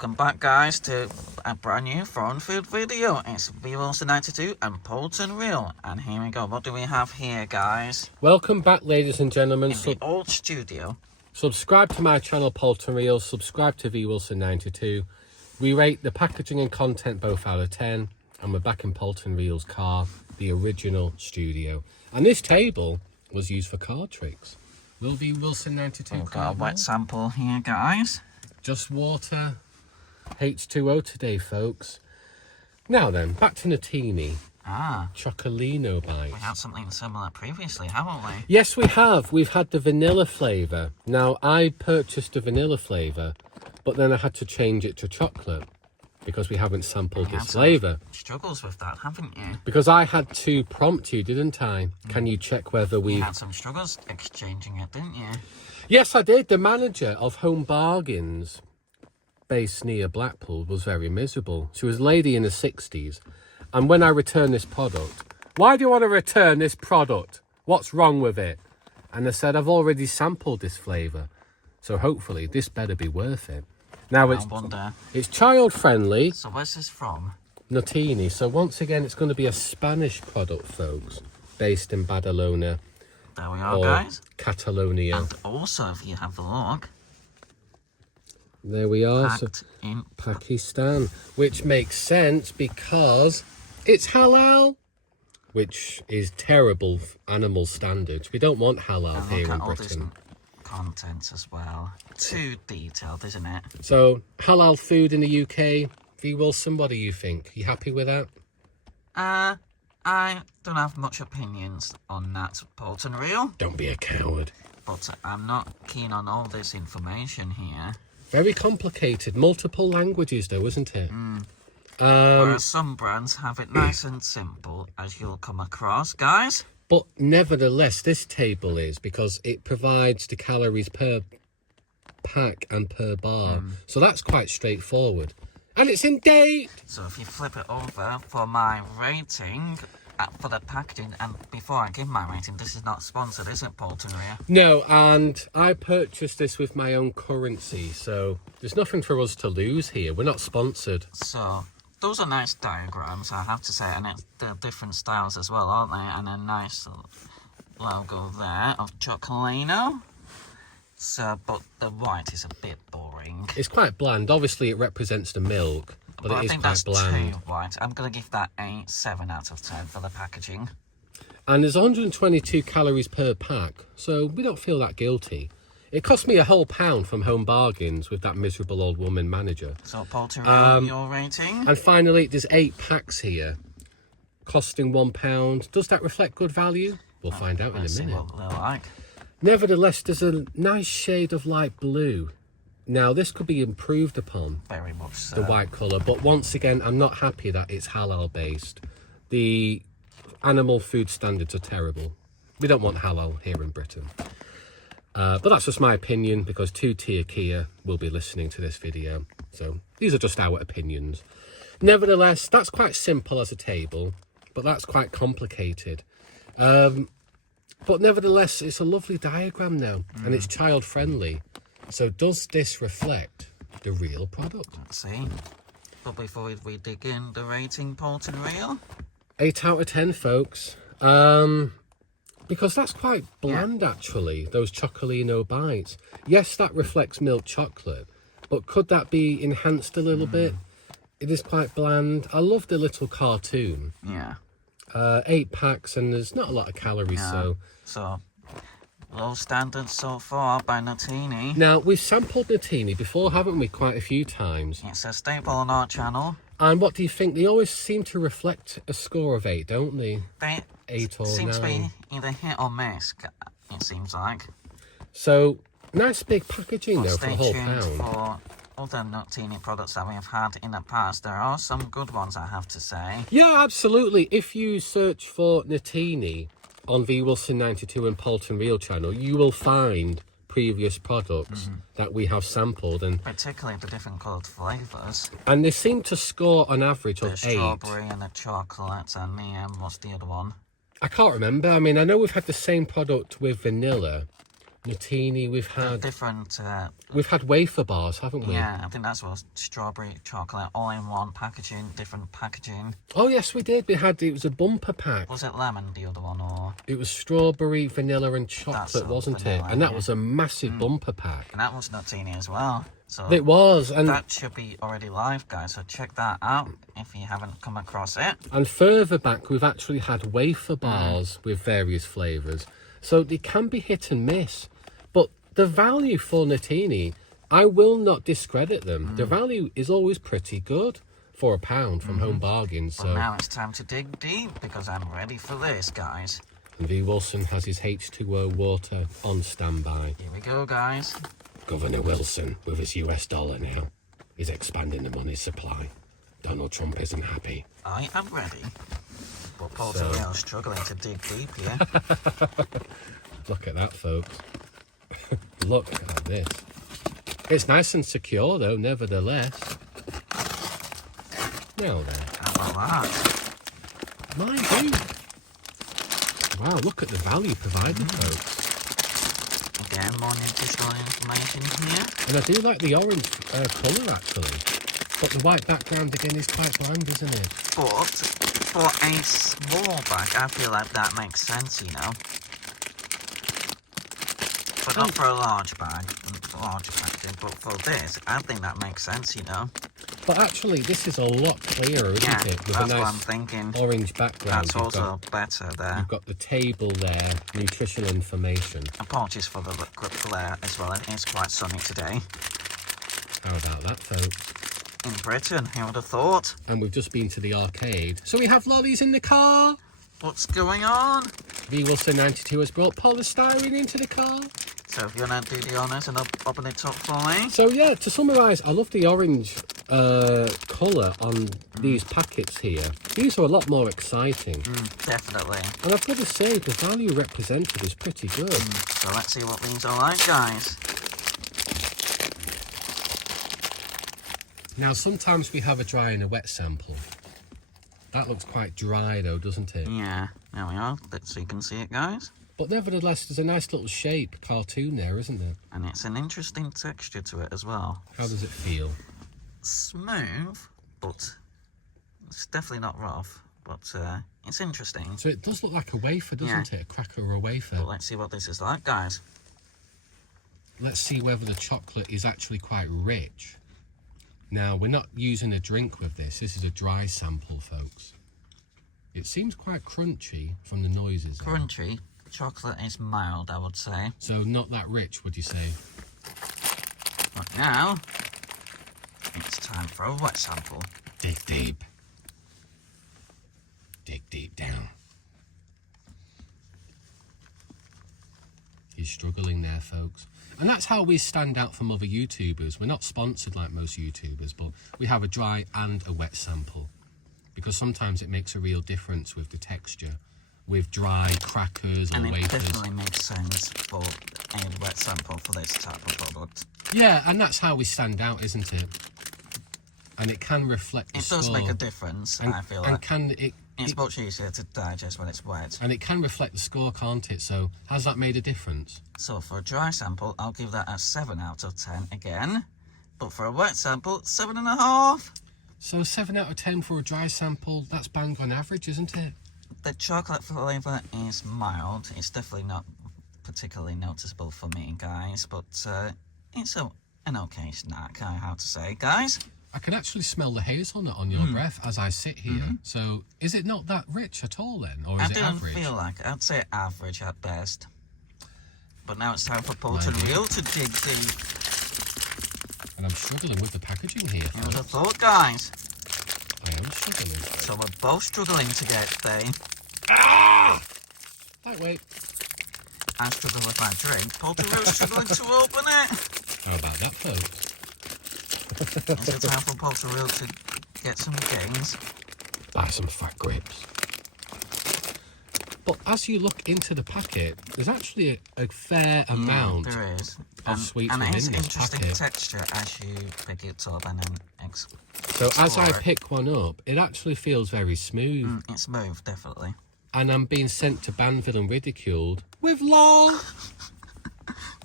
Welcome back, guys, to a brand new foreign food video. It's V-Wilson92 and Polton Real. And here we go. What do we have here, guys? Welcome back, ladies and gentlemen. In the old studio. Subscribe to my channel, Polton Real. Subscribe to V-Wilson92. We rate the packaging and content both out of 10. And we're back in Polton Real's car, the original studio. And this table was used for card tricks. Will V-Wilson92 We've got a wet sample here, guys. Just water, H2O today, folks. Now then, back to Natini. Chocolino bites. We had something similar previously, haven't we? Yes, we have. We've had the vanilla flavour. Now, I purchased the vanilla flavour, but then I had to change it to chocolate because we haven't sampled this flavour. Struggles with that, haven't you? Because I had to prompt you, didn't I? Can you check whether we... You had some struggles exchanging it, didn't you? Yes, I did. The manager of Home Bargains, based near Blackpool, was very miserable. She was a lady in the 60s. And when I returned this product, why do you want to return this product? What's wrong with it? And I said, I've already sampled this flavour. So hopefully this better be worth it. Now it's child friendly. So where's this from? Natini. So once again, it's going to be a Spanish product, folks, based in Badalona. There we are, guys. Catalonia. And also, if you have a look, there we are. Packed in Pakistan, which makes sense because it's halal, which is terrible animal standards. We don't want halal here in Britain. Contents as well. Too detailed, isn't it? So halal food in the UK. V. Wilson, what do you think? You happy with that? I don't have much opinions on that, Polton Real. Don't be a coward. But I'm not keen on all this information here. Very complicated. Multiple languages, though, isn't it? Whereas some brands have it nice and simple, as you'll come across, guys. But nevertheless, this table is because it provides the calories per pack and per bar. So that's quite straightforward. And it's in date. So if you flip it over for my rating for the packaging, and before I give my rating, this is not sponsored, is it, Polton Real? No, and I purchased this with my own currency, so there's nothing for us to lose here. We're not sponsored. So those are nice diagrams, I have to say, and they're different styles as well, aren't they? And a nice logo there of Chocolino. So, but the white is a bit boring. It's quite bland. Obviously, it represents the milk, but it is quite bland. I think that's too white. I'm going to give that a 7 out of 10 for the packaging. And there's 122 calories per pack, so we don't feel that guilty. It cost me a whole £1 from Home Bargains with that miserable old woman manager. So, Polton Real, your rating? And finally, there's 8 packs here, costing £1. Does that reflect good value? We'll find out in a minute. See what they're like. Nevertheless, there's a nice shade of light blue. Now, this could be improved upon. Very much so. The white colour. But once again, I'm not happy that it's halal-based. The animal food standards are terrible. We don't want halal here in Britain. But that's just my opinion, because 2-tier Kia will be listening to this video. So these are just our opinions. Nevertheless, that's quite simple as a table, but that's quite complicated. But nevertheless, it's a lovely diagram now, and it's child-friendly. So does this reflect the real product? Let's see. But before we dig in, the rating, Polton Real? 8 out of 10, folks. Because that's quite bland, actually, those Chocolino bites. Yes, that reflects milk chocolate, but could that be enhanced a little bit? It is quite bland. I love the little cartoon. Yeah. 8 packs, and there's not a lot of calories, So, low standards so far by Natini. Now, we've sampled Natini before, haven't we, quite a few times? It's a staple on our channel. And what do you think? They always seem to reflect a score of 8, don't they? 8 or 9. Seems to be either hit or miss, it seems like. So, nice big packaging, though, for a whole £1. For other Natini products that we have had in the past. There are some good ones, I have to say. Yeah, absolutely. If you search for Natini on V-Wilson92 and Polton Real channel, you will find previous products that we have sampled, and particularly the different coloured flavours. And they seem to score an average of 8. The strawberry and the chocolate, and the what's the other one? I can't remember. I mean, I know we've had the same product with vanilla, Nutini. We've had different. we've had wafer bars, haven't we? Yeah, I think that's what strawberry chocolate, all-in-one packaging, different packaging. Oh yes, we did. It was a bumper pack. Was it lemon, the other one, or? It was strawberry, vanilla, and chocolate, all wasn't vanilla, it? And that yeah. was a massive bumper pack. And that was Nutini as well. So It was, and that should be already live, guys. So check that out if you haven't come across it. and further back, we've actually had wafer bars with various flavors. So they can be hit and miss, but the value for Nutini, I will not discredit them. The value is always pretty good for £1 from Home Bargains. But So now it's time to dig deep because I'm ready for this, guys. and V Wilson has his H2O water on standby. Here we go, guys. Governor Wilson, with his US dollar now, is expanding the money supply. Donald Trump isn't happy. I am ready. But Paul is struggling to dig deep here. Look at that, folks. Look at this. It's nice and secure, though, nevertheless. Now then. How about that? My dude. Wow, look at the value provided, folks. Again, more nutritional information here. And I do like the orange colour, actually. But the white background, again, is quite bland, isn't it? But for a small bag, I feel like that makes sense, you know. But not for a large bag, large packaging. But for this, I think that makes sense, you know. But actually, this is a lot clearer, isn't Yeah, it? With that's a what I'm nice thinking. orange background. That's also better there. You've got the table there, nutritional information. Apologies for the glare as well. It is quite sunny today. How about that, folks? In Britain, who would have thought? And we've just been to the arcade. So we have lollies in the car. What's going on? V Wilson 92 has brought polystyrene into the car. So if you're going to do the honours and open it up for me. So yeah, to summarise, I love the orange colour on these packets here. These are a lot more exciting. Definitely. And I've got to say, the value represented is pretty good. So let's see what these are like, guys. Now, sometimes we have a dry and a wet sample. That looks quite dry though, doesn't it? Yeah, there we are. So you can see it, guys. But nevertheless, there's a nice little shape cartoon there, isn't there? And it's an interesting texture to it as well. How does it feel? Smooth, but it's definitely not rough. But it's interesting. So it does look like a wafer, doesn't it? A cracker or a wafer. But let's see what this is like, guys. Let's see whether the chocolate is actually quite rich. Now, we're not using a drink with this. This is a dry sample, folks. It seems quite crunchy from the noises. Crunchy. Chocolate is mild, I would say. So not that rich, would you say? But now, it's time for a wet sample. Dig deep. Dig deep down. He's struggling there, folks. And that's how we stand out from other YouTubers. We're not sponsored like most YouTubers, but we have a dry and a wet sample. Because sometimes it makes a real difference with the texture. With dry crackers or And it wafers. definitely makes sense for a wet sample for this type of product. Yeah, and that's how we stand out, isn't it? And it can reflect the It does score. make a difference, And, I feel and like. can it, It's much easier to digest when it's wet. and it can reflect the score, can't it? So has that made a difference? So for a dry sample, I'll give that a 7 out of 10 again. But for a wet sample, 7.5. So 7 out of 10 for a dry sample, that's bang on average, isn't it? The chocolate flavour is mild. It's definitely not particularly noticeable for me, guys. But it's an okay snack, I have to say, guys. I can actually smell the hazelnut on your breath as I sit here. So is it not that rich at all then? Or is I it don't average? feel like it. I'd say average at best. But now it's time for Poultry Reel to dig deep. And I'm struggling with the packaging here. Who would have folks. thought, guys? I am struggling. So we're both struggling to get there. Lightweight. I struggle with my drink. Poultry Reel's struggling to open it. How about that, folks? Is it time for Poultry Reel to get some gains? Buy some fat grapes. But as you look into the packet, there's actually a fair amount There is. of sweets and it's within this interesting packet. texture as you pick it up and then So as I explore it. pick one up, it actually feels very smooth. It's smooth, definitely. And I'm being sent to Banville and ridiculed with lol.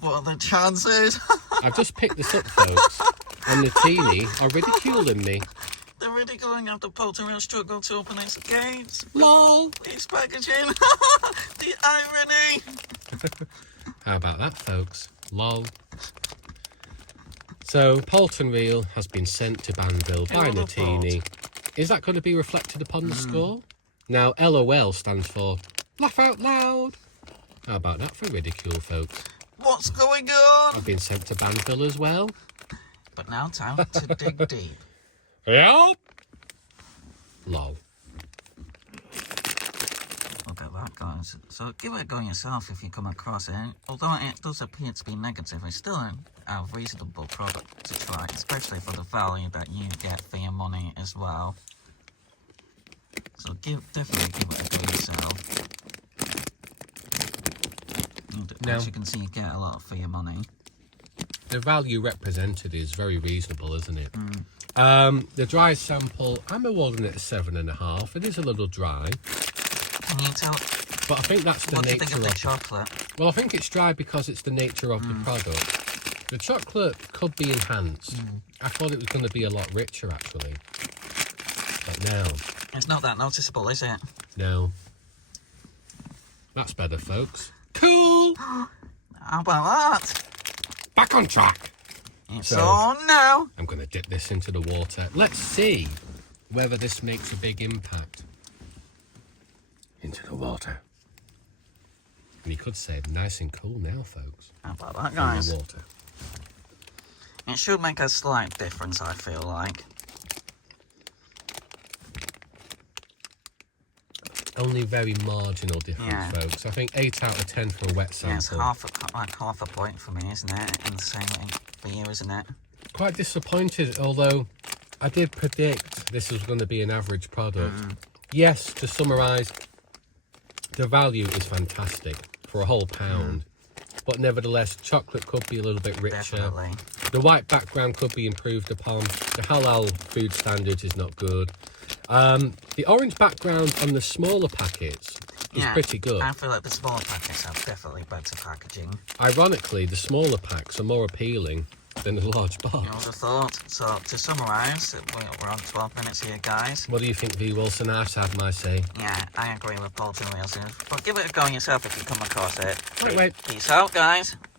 What are the chances? I've just picked this up, folks, and the teeny are ridiculing me. They're really going after Polton will struggle to open its gates. LOL! Its packaging. The irony. How about that, folks? LOL. So, Polton Reel has been sent to Banville by Natini. Is that going to be reflected upon the score? Now, LOL stands for laugh out loud. How about that for ridicule, folks? What's going on? I've been sent to Banville as well. But now time to dig deep. Yep. LOL. Look at that, guys. So give it a go yourself if you come across it. Although it does appear to be negative, it's still a reasonable product to try, especially for the value that you get for your money as well. So definitely give it a go yourself. And Now, as you can see, you get a lot for your money. the value represented is very reasonable, isn't it? The dry sample, I'm awarding it a 7.5. It is a little dry. Can you tell? But I think that's the What do you nature think of the of chocolate? Well, I think it's dry because it's the nature of the product. The chocolate could be enhanced. I thought it was going to be a lot richer, actually. But now, It's not that noticeable, is it? no. That's better, folks. Cool! How about that? Back on track! It's So- on now. I'm going to dip this into the water. Let's see whether this makes a big impact. Into the water. And you could say nice and cool now, folks. How about that, In guys? the water. It should make a slight difference, I feel like. Only very marginal difference, Yeah. folks. I think 8 out of 10 for a wet Yeah, it's sample. half a point for me, isn't it? And the same for you, isn't it? Quite disappointed, although I did predict this was going to be an average product. Yes, to summarise, the value is fantastic for a whole pound. But nevertheless, chocolate could be a little bit richer. Definitely. The white background could be improved upon. The halal food standards is not good. The orange background on the smaller packets is pretty good. I feel like the smaller packets have definitely better packaging. Ironically, the smaller packs are more appealing than the large I box. also thought. So to summarise, we're on 12 minutes here, guys. What do you think, V. Wilson? I have to have my say. Yeah, I agree with Polton Wilson. But give it a go yourself if you come across it. Wait. Peace out, guys.